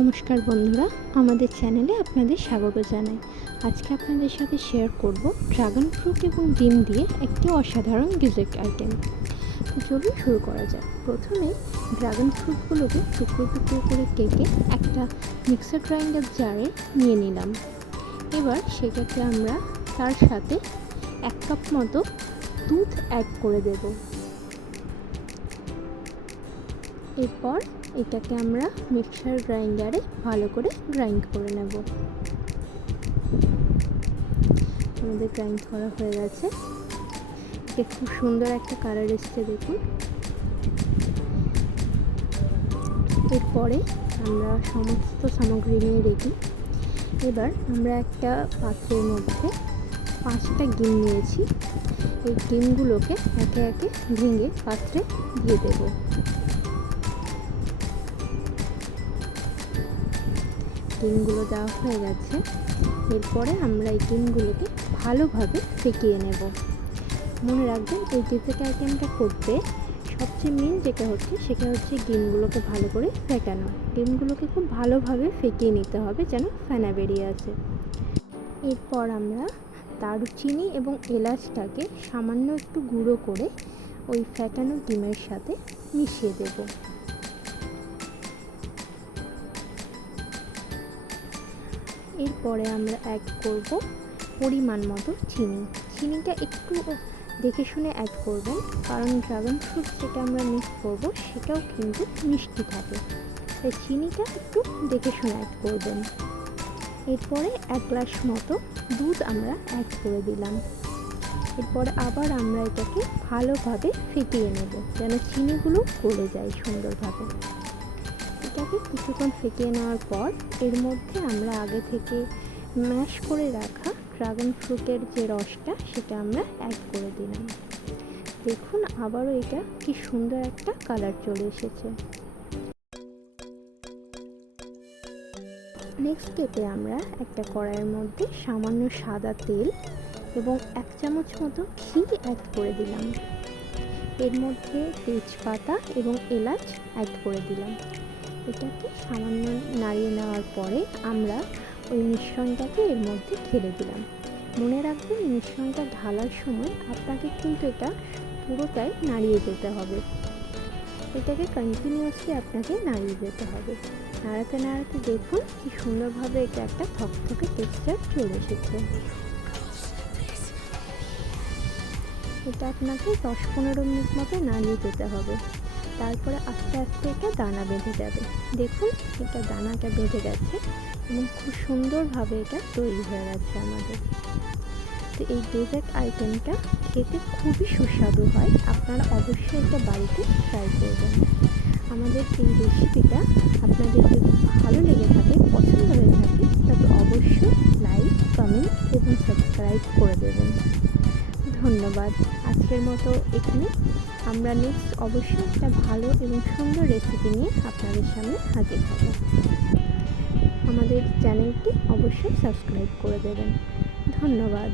নমস্কার বন্ধুরা, আমাদের চ্যানেলে আপনাদের স্বাগত জানাই। আজকে আপনাদের সাথে শেয়ার করব ড্রাগন ফ্রুট এবং ডিম দিয়ে একটি অসাধারণ ডেজার্ট আইটেম। তো চলুন শুরু করা যাক। প্রথমে ড্রাগন ফ্রুটগুলোকে টুকরো টুকরো করে কেটে একটা মিক্সার গ্রাইন্ডার জারে নিয়ে নিলাম। এবার সেটাকে আমরা তার সাথে 1 কাপ মতো দুধ অ্যাড করে দেব। এরপর এটাকে আমরা মিক্সার গ্রাইন্ডারে ভালো করে গ্রাইন্ড করে নেব। আমাদের গ্রাইন্ড করা হয়ে গেছে। এটা খুব সুন্দর একটা কালার এসছে, দেখুন। এরপরে আমরা সমস্ত সামগ্রী নিয়ে রেডি। এবার আমরা একটা পাত্রের মধ্যে 5টা ডিম নিয়েছি। এই ডিমগুলোকে একে একে ভেঙে পাত্রে দিয়ে দেব। ডিমগুলো দেওয়া হয়ে গেছে। এরপরে আমরা এই ডিমগুলোকে ভালোভাবে ফেটিয়ে নেব। মনে রাখবেন, এই ডেজার্ট আইটেমটা করতে সবচেয়ে মেন যেটা হচ্ছে সেটা হচ্ছে ডিমগুলোকে ভালো করে ফেটানো। ডিমগুলোকে খুব ভালোভাবে ফেটিয়ে নিতে হবে যেন ফেনা বেরিয়ে আসে। এরপর আমরা দারুচিনি এবং এলাচটাকে সামান্য একটু গুঁড়ো করে ওই ফেটানো ডিমের সাথে মিশিয়ে দেব। এরপরে আমরা অ্যাড করব পরিমাণ মতো চিনি। চিনিটা একটু দেখে শুনে অ্যাড করবেন, কারণ ড্রাগন ফ্রুট যেটা আমরা মিক্স করব সেটাও কিন্তু মিষ্টি থাকে, তাই চিনিটা একটু দেখে শুনে অ্যাড করবেন। এরপরে 1 গ্লাস মতো দুধ আমরা অ্যাড করে দিলাম। এরপরে আবার আমরা এটাকে ভালোভাবে ফেটিয়ে নেব যেন চিনিগুলো গলে যায় সুন্দরভাবে। এটাকে কিছুক্ষণ ফেটিয়ে নেওয়ার পর এর মধ্যে আমরা আগে থেকে ম্যাশ করে রাখা ড্রাগন ফ্রুটের যে রসটা সেটা আমরা অ্যাড করে দিলাম। দেখুন, আবারও এটা কি সুন্দর একটা কালার চলে এসেছে। নেক্সট স্টেপে আমরা একটা কড়াইয়ের মধ্যে সামান্য সাদা তেল এবং 1 চামচ মতো ঘি অ্যাড করে দিলাম। এর মধ্যে তেজপাতা এবং এলাচ অ্যাড করে দিলাম। এটাকে সামান্য নাড়িয়ে নেওয়ার পরে আমরা ওই মিশ্রণটাকে এর মধ্যে ঢেলে দিলাম। মনে রাখবেন, এই মিশ্রণটা ঢালার সময় আপনাকে কিন্তু এটা পুরোটাই নাড়িয়ে যেতে হবে। এটাকে কন্টিনিউয়াসলি আপনাকে নাড়িয়ে যেতে হবে। নাড়াতে নাড়াতে দেখুন কি সুন্দরভাবে এটা একটা থকথকে টেক্সচার চলে এসেছে। এটা আপনাকে 10-15 মিনিট মতো নাড়িয়ে যেতে হবে। তারপরে আস্তে আস্তে এটা দানা বেঁধে যাবে। দেখুন, এটা দানাটা বেঁধে গেছে এবং খুব সুন্দরভাবে এটা তৈরি হয়ে গেছে আমাদের। তো এই ডেজার্ট আইটেমটা খেতে খুবই সুস্বাদু হয়। আপনারা অবশ্যই এটা বাড়িতে ট্রাই করবেন। আমাদের এই রেসিপিটা আপনাদের যদি ভালো লেগে থাকে, পছন্দ হয়ে থাকে, তবে অবশ্যই লাইক, কমেন্ট এবং সাবস্ক্রাইব করে দেবেন। ধন্যবাদ। আজকের মতো এখানে। আমরা নেক্সট অবশ্যই একটা ভালো এবং সুন্দর রেসিপি নিয়ে আপনাদের সামনে হাজির হব। আমাদের চ্যানেলটি অবশ্যই সাবস্ক্রাইব করে দেবেন। ধন্যবাদ।